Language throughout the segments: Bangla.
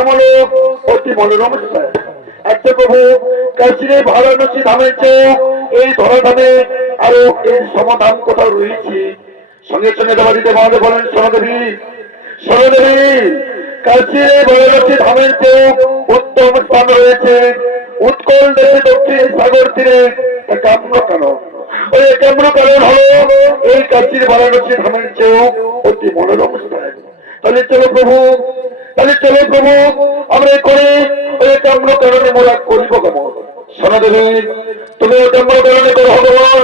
নাম হলো অতি মনোরম স্থান। একটা প্রভু কাশীরে ভারাণসী ধামের চেয়ে এই ধরাধামে আরো এই সমাধান কোথাও রয়েছে। সঙ্গে সঙ্গে দেবাদিতে মহাদেব বলেন, সনদেবী সনদেবী, কাশীরে ভারাণসী ধামের চেয়ে উত্তম স্থান রয়েছে উৎকল দেশে দক্ষিণ সাগর তীরে। কেমন কারণ? ওই কেমন কারণ হলো এই কাশীর বারাণসী ধামের চেয়েও অতি মনোরম স্থান। তাহলে চলো প্রভু, তাহলে চলো প্রভু, আমরা করে ওই কেমন কারণে মোরা করিব কেমন? সনদেবী তুমি ওই কেমন কারণে করো ভগবান,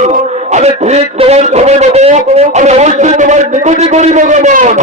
আমি ঠিক তোমার সময় মতো আমি অবশ্যই তোমার নিকটই করিব কেমন।